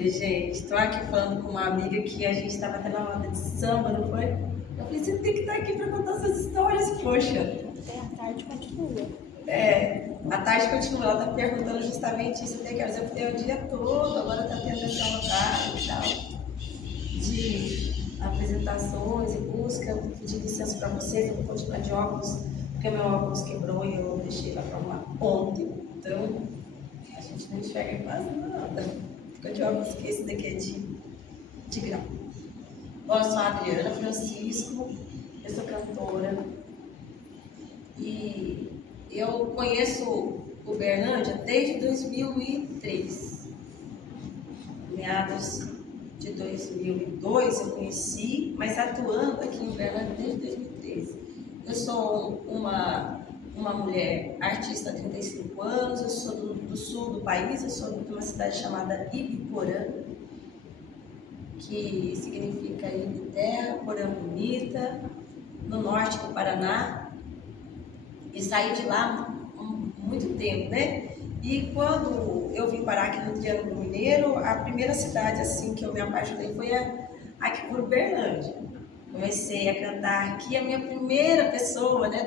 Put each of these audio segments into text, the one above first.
dia, gente. Estou aqui falando com uma amiga que a gente estava até na roda de samba, não foi? Eu falei, você tem que estar aqui para contar suas histórias, poxa. Até a tarde continua. A tarde continua, ela está perguntando justamente isso. Até que horas eu falei, o dia todo, agora está tendo essa tarde e tal, de apresentações e busca. Eu pedi licença para vocês, eu vou continuar de óculos, porque meu óculos quebrou e eu deixei lá para uma ontem. Então, a gente não enxerga quase nada. Fica de óculos, que esse daqui é de grau. Bom, eu sou a Adriana Francisco, eu sou cantora e eu conheço Uberlândia desde 2003. Meados de 2002 eu conheci, mas atuando aqui em Uberlândia desde 2013. Eu sou uma mulher artista há 35 anos, eu sou do sul do país, eu sou de uma cidade chamada Ibiporã, que significa Ibi Terra, Porã Bonita, no norte do Paraná, e saí de lá há muito tempo, né? E quando eu vim parar aqui no Triângulo Mineiro, a primeira cidade assim que eu me apaixonei foi aqui por Uberlândia. Comecei a cantar aqui, a minha primeira pessoa, né?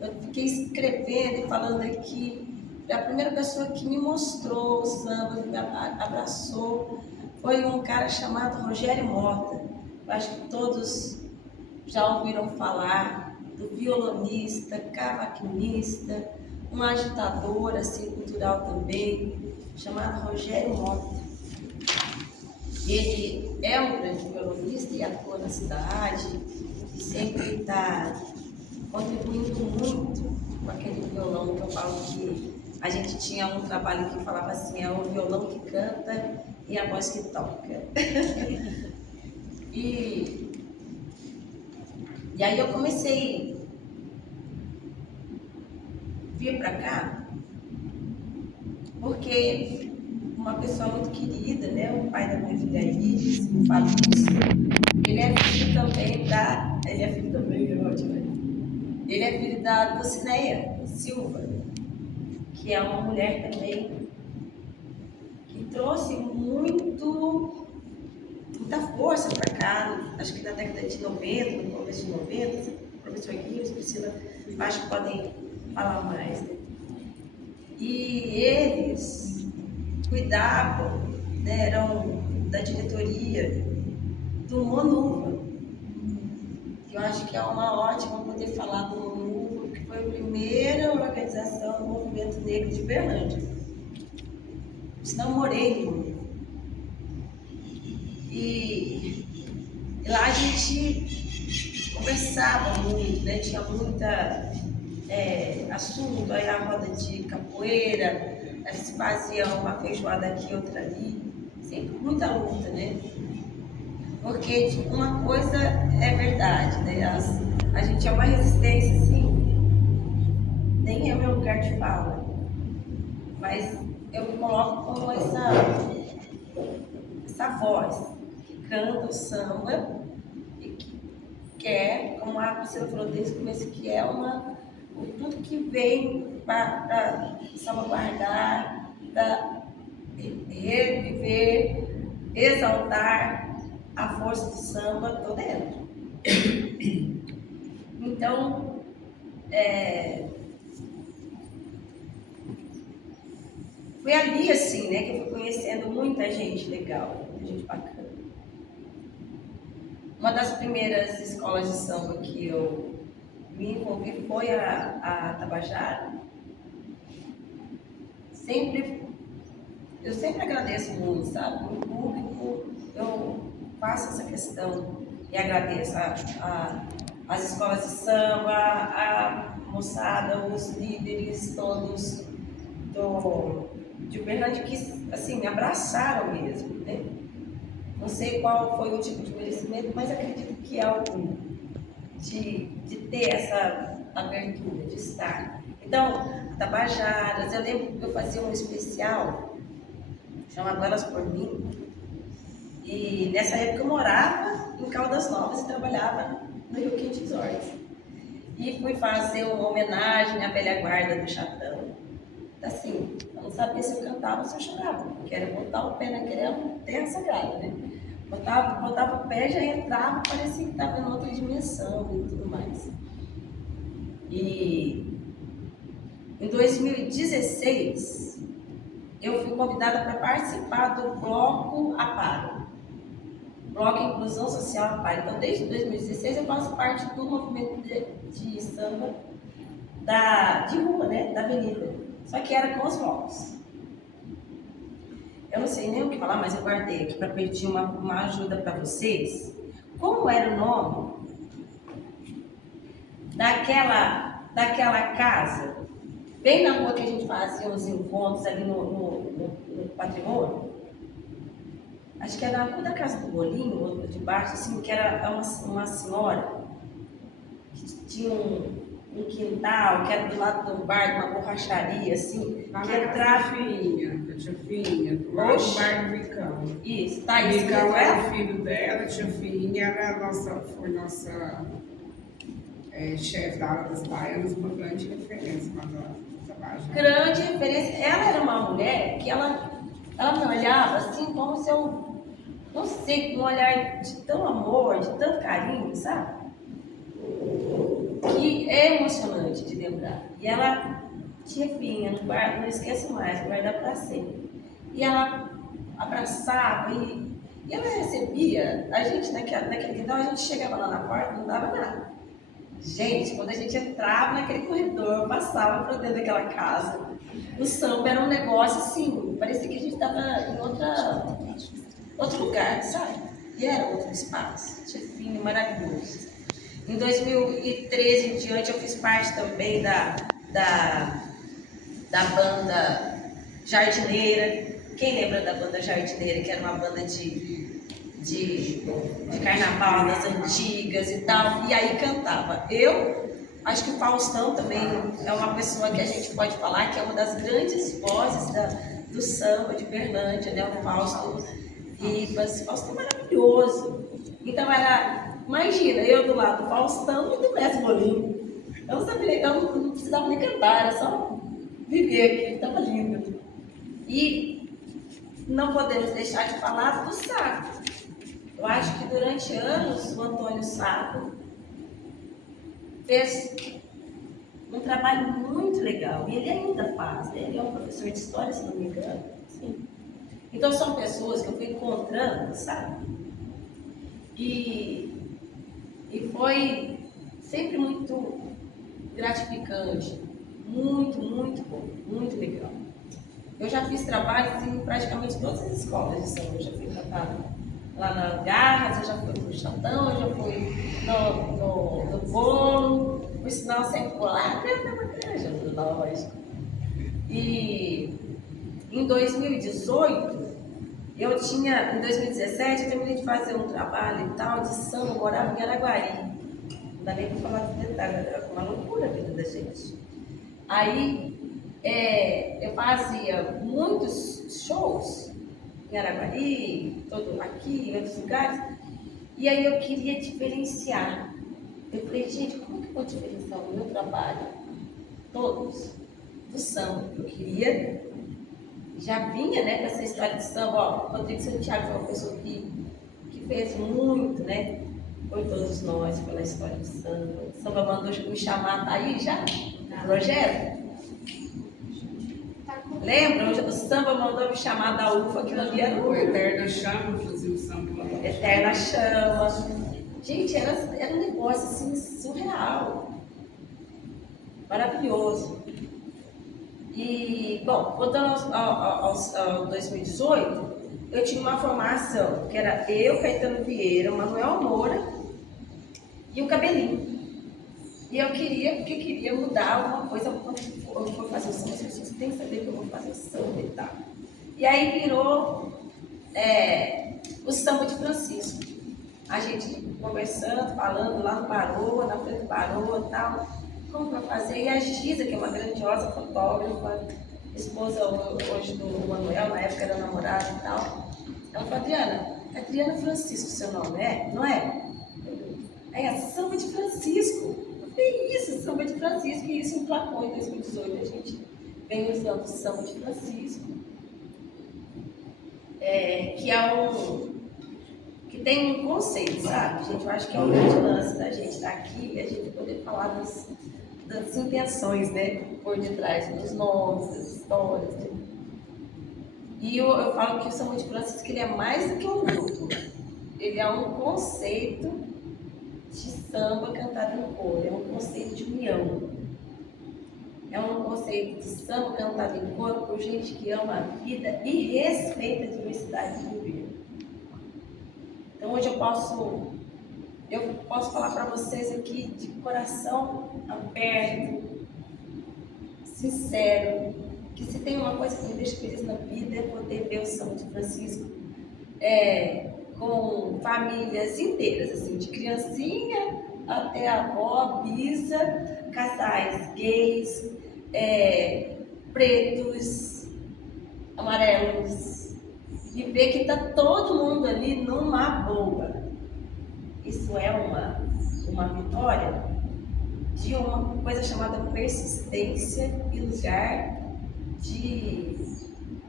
Eu fiquei escrevendo e falando aqui. A primeira pessoa que me mostrou o samba, que me abraçou, foi um cara chamado Rogério Mota. Eu acho que todos já ouviram falar do violonista, cavaquinista, um agitador assim, cultural também, chamado Rogério Mota. Ele é um grande violonista e atua na cidade e sempre está contribuindo muito com aquele violão que eu falo que a gente tinha um trabalho que falava assim, é o violão que canta e a voz que toca. E aí eu comecei a vir para cá porque uma pessoa muito querida, né, o pai da minha filha Iris, o Fábio, ele é filho também ele é filho da Dulcineia Silva, que é uma mulher também que trouxe muita força para cá, acho que na década de 90, no começo de 90, o professor Guilherme, Priscila, acho que podem falar mais. Né? E eles cuidavam, né, eram da diretoria do Monuva. Eu acho que é uma ótima poder falar do Monuva, que foi a primeira organização do movimento negro de Uberlândia. Senão morei no Monuva. E lá a gente conversava muito, né? Tinha muita assunto, aí a roda de capoeira, se fazia uma feijoada aqui, outra ali, sempre muita luta, né? Porque uma coisa é verdade, né? A gente é uma resistência, assim, nem é meu lugar de fala, mas eu me coloco como essa voz que canta o samba e que quer, como a Priscila falou desde o começo, que é tudo que vem para salvaguardar, para reviver, exaltar a força do samba, estou dentro. Então, foi ali assim, né, que eu fui conhecendo muita gente legal, muita gente bacana. Uma das primeiras escolas de samba que eu me envolvi foi a Tabajara. Eu sempre agradeço muito, sabe? No público, eu faço essa questão e agradeço as escolas de samba, a moçada, os líderes todos de Uberlândia que, assim, me abraçaram mesmo, né? Não sei qual foi o tipo de merecimento, mas acredito que é algum, de ter essa abertura, de estar. Então, Tabajaras, eu lembro que eu fazia um especial chamado Elas por Mim, e nessa época eu morava em Caldas Novas e trabalhava no Rio Quinto Resort. E fui fazer uma homenagem à velha guarda do Chatão. Assim, vamos sabia se eu cantava ou se eu chorava, porque era botar o pé naquela terra sagrada, né? Botava o pé, já entrava, parecia que estava em outra dimensão e tudo mais. E em 2016, eu fui convidada para participar do Bloco Aparo, Bloco Inclusão Social Aparo. Então, desde 2016, eu faço parte do movimento de samba de rua, né, da avenida, só que era com os blocos. Eu não sei nem o que falar, mas eu guardei aqui para pedir uma ajuda para vocês. Como era o nome daquela casa, bem na rua que a gente fazia os encontros ali no patrimônio? Acho que era na rua da Casa do Bolinho, outro de baixo, assim, que era uma senhora que tinha um quintal, que era do lado do bar, de uma borracharia, assim, Lá que na entrava. tia Finha, lá no bar do Vicão. Isso, tá aí. Vicão era o filho dela, tia Finha era foi nossa chefe da ala das baianas, uma grande referência quando ela trabalhava. Grande referência. Ela era uma mulher que ela me olhava assim como se eu, não sei, com um olhar de tão amor, de tanto carinho, sabe? Que é emocionante de lembrar. E ela tinha Finha no bar, não esqueço mais, guardar para sempre. E ela abraçava e ela recebia a gente naquele quintal, a gente chegava lá na porta, não dava nada. Gente, quando a gente entrava naquele corredor, passava para dentro daquela casa, o samba era um negócio assim, parecia que a gente estava em outro lugar, sabe? E era outro espaço, chefinho, maravilhoso. Em 2013 em diante, eu fiz parte também da banda Jardineira. Quem lembra da banda Jardineira, que era uma banda de carnaval das antigas e tal, e aí cantava. Eu acho que o Faustão também é uma pessoa que a gente pode falar que é uma das grandes vozes do samba de Berlândia, né? O Fausto Rivas. Fausto é maravilhoso. Então imagina, eu do lado do Faustão e do Mestre Bolinho. Eu não sabia, eu não precisava nem cantar, era só viver aqui, estava lindo. E não podemos deixar de falar do Saco. Eu acho que durante anos o Antônio Saco fez um trabalho muito legal, e ele ainda faz, né? Ele é um professor de história, se não me engano. Sim. Então são pessoas que eu fui encontrando, sabe? E foi sempre muito gratificante, muito, muito bom, muito legal. Eu já fiz trabalho em praticamente todas as escolas de samba. Eu já fui tratada lá na Garras, eu já fui no Xandão, eu já fui no Bolo, por sinal sempre por lá, lógico. E em 2018, em 2017, eu terminei de fazer um trabalho e tal, de samba, eu morava em Araguari. Não dá nem para falar de detalhe, era uma loucura a vida da gente. Aí, eu fazia muitos shows em Araguari, aqui, em outros lugares, e aí eu queria diferenciar. Eu falei, gente, como que eu vou diferenciar o meu trabalho, todos, do samba? Eu queria, já vinha, né, com essa história de samba, ó, o Rodrigo Santiago foi uma pessoa que fez muito, né, por todos nós, pela história do samba. O samba mandou me chamar, tá aí já, o projeto? Lembra? O samba mandou me chamar da UFA, aquilo ali era o Eterna Chama, fazia o samba lá. Eterna Chama. Gente, era um negócio assim, surreal. Maravilhoso. E, bom, voltando ao 2018, eu tinha uma formação, que era eu, Caetano Vieira, o Manuel Moura e o Cabelinho. E eu queria mudar alguma coisa, eu vou fazer o samba, as pessoas têm que saber que eu vou fazer o samba e tal. E aí virou o samba de Francisco. A gente conversando, falando lá no Baroa, na frente do Baroa e tal, como vai fazer? E a Giza, que é uma grandiosa fotógrafa, esposa hoje do Manuel, na época era namorada e tal, ela falou, Adriana Francisco, seu nome não é? É samba de Francisco. É isso, samba de Francisco, e isso emplacou em 2018, a gente vem usando o samba de Francisco, que tem um conceito, sabe, gente? Eu acho que é o grande lance da gente estar aqui e a gente poder falar das intenções, né, por detrás dos nomes, das histórias, né? E eu falo que o samba de Francisco ele é mais do que um grupo, ele é um conceito de samba cantado em cor, é um conceito de união. É um conceito de samba cantado em cor por gente que ama a vida e respeita a diversidade do viver. Então hoje eu posso falar para vocês aqui de coração aberto, sincero, que se tem uma coisa que me deixa feliz na vida é poder ver o Samba de Francisco com famílias inteiras, assim, de criancinha até a avó, bisa, casais gays, pretos, amarelos, e ver que está todo mundo ali numa boa. Isso é uma vitória de uma coisa chamada persistência e lugar de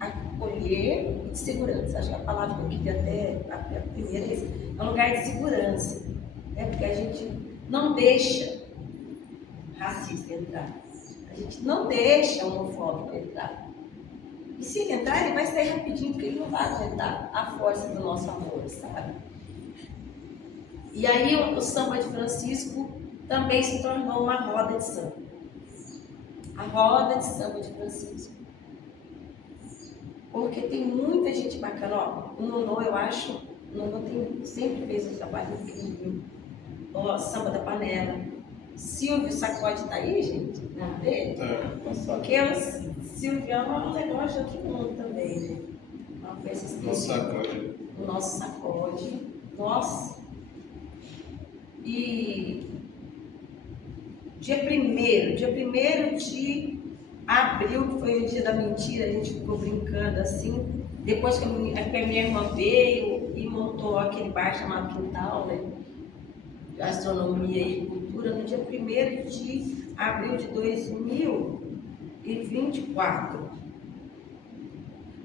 acolher e de segurança. Acho que a palavra que eu queria até a primeira é esse. É um lugar de segurança, né? Porque a gente não deixa racista entrar. A gente não deixa homofóbico entrar. E se ele entrar, ele vai sair rapidinho, porque ele não vai aguentar a força do nosso amor, sabe? E aí o samba de Francisco também se tornou uma roda de samba. A roda de samba de Francisco. Porque tem muita gente bacana. Ó, o Nonô, eu acho, o Nonô sempre fez um trabalho incrível. O samba da panela. Silvio Sacode tá aí, gente? Não dele? Porque o Silvio é um negócio de outro mundo também, né? Uma persistência. Nosso sacode. O nosso sacode. Nossa. E dia 1º de abril, que foi o dia da mentira, a gente ficou brincando assim. Depois que a minha irmã veio e montou aquele bar chamado Quintal, né? Gastronomia e cultura, no dia 1º de abril de 2024.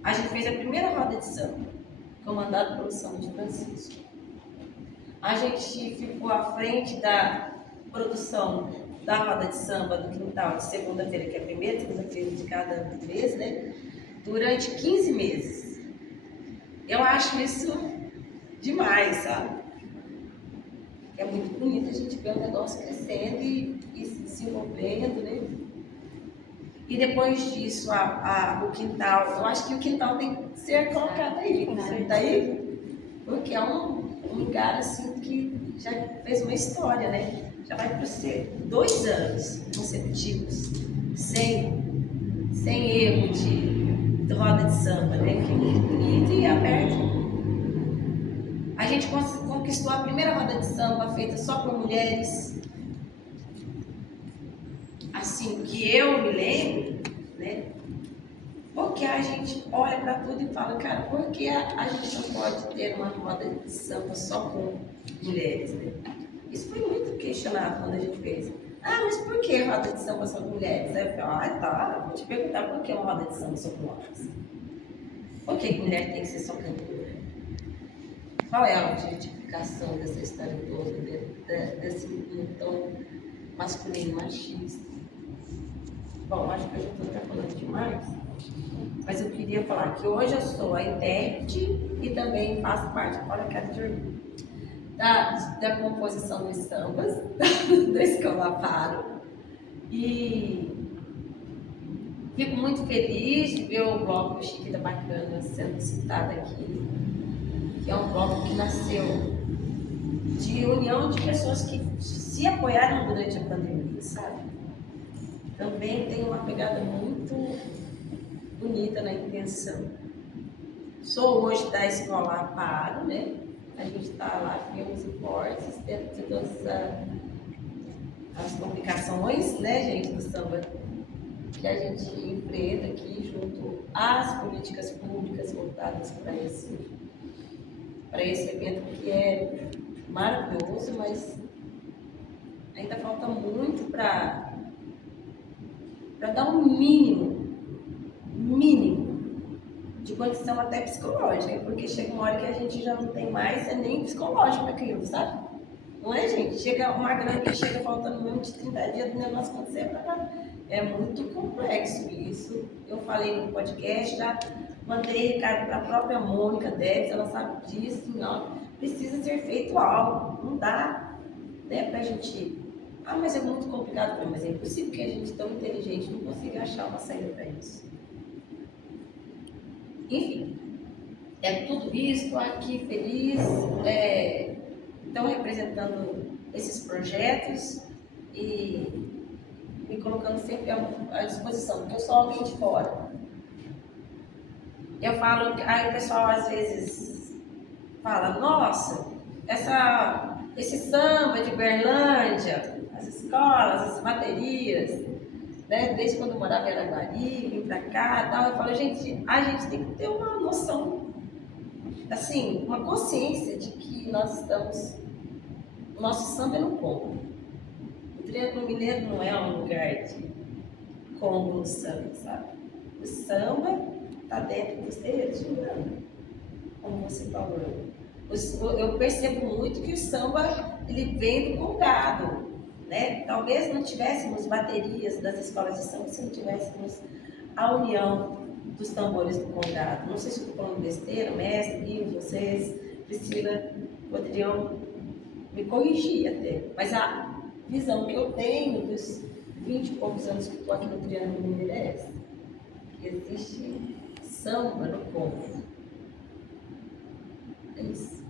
A gente fez a primeira roda de samba, comandada pelo Samba de Francisco. A gente ficou à frente da produção da roda de samba do Quintal, de segunda-feira, que é a primeira segunda-feira de cada vez, né? Durante 15 meses. Eu acho isso demais, sabe? É muito bonito a gente ver o negócio crescendo e se desenvolvendo, né? E depois disso, o Quintal, eu acho que o Quintal tem que ser colocado aí, você tá aí? Porque é um lugar assim que já fez uma história, né? Já vai para ser 2 anos consecutivos, sem erro de roda de samba, né? Que é muito bonito e aberto. A gente conquistou a primeira roda de samba feita só por mulheres. Assim, que eu me lembro, né? Porque a gente olha para tudo e fala, cara, por que a gente não pode ter uma roda de samba só com mulheres, né? Isso foi muito questionado quando a gente fez. Ah, mas por que roda de samba só com mulheres? Aí eu falei, tá, vou te perguntar por que uma roda de samba só com homens? Por que mulher tem que ser só cantora? Qual é a objetificação dessa história toda, desse tom masculino machista? Bom, acho que eu já estou até falando demais, mas eu queria falar que hoje eu sou a intérprete e também faço parte da Academy da composição dos sambas da Escola Amparo. E fico muito feliz de ver o bloco Chiquita Bacana sendo citado aqui, que é um bloco que nasceu de união de pessoas que se apoiaram durante a pandemia, sabe? Também tem uma pegada muito bonita na intenção. Sou hoje da Escola Amparo, né? A gente está lá firmes e fortes dentro de todas as complicações, né, gente, do samba que a gente enfrenta aqui junto às políticas públicas voltadas para esse evento que é maravilhoso, mas ainda falta muito para dar um mínimo mínimo de condição até psicológica, porque chega uma hora que a gente já não tem mais nem psicológico para aquilo, sabe? Não é, gente? Chega uma grana que chega faltando mesmo de 30 dias do negócio acontecer, é muito complexo isso. Eu falei no podcast, já mandei recado para a própria Mônica Debs, ela sabe disso, não, precisa ser feito algo, não dá, né, para a gente. Ah, mas é muito complicado, mas é impossível que a gente tão inteligente não consiga achar uma saída para isso. Enfim, é tudo isso, estou aqui feliz, estão representando esses projetos e me colocando sempre à disposição, porque eu sou alguém de fora. Eu falo, aí o pessoal às vezes fala, nossa, esse samba de Berlândia, as escolas, as baterias, né, desde quando eu morava em Araguari, vim pra cá e tal, eu falo, gente, a gente tem que ter uma noção, assim, uma consciência de que nós estamos, o nosso samba é no Congo. O Triângulo Mineiro não é um lugar de Congo no samba, sabe? O samba está dentro dos terreiros de Umbanda, como você falou. Eu percebo muito que o samba, ele vem do Congado, né? Talvez não tivéssemos baterias das escolas de samba se não tivéssemos a união dos tambores do Congado. Não sei se estou falando besteira, mestre, Guilherme, vocês, Priscila, poderiam me corrigir até. Mas a visão que eu tenho dos 20 e poucos anos que estou aqui no Triângulo Mineiro é essa. Que existe samba no povo. É isso.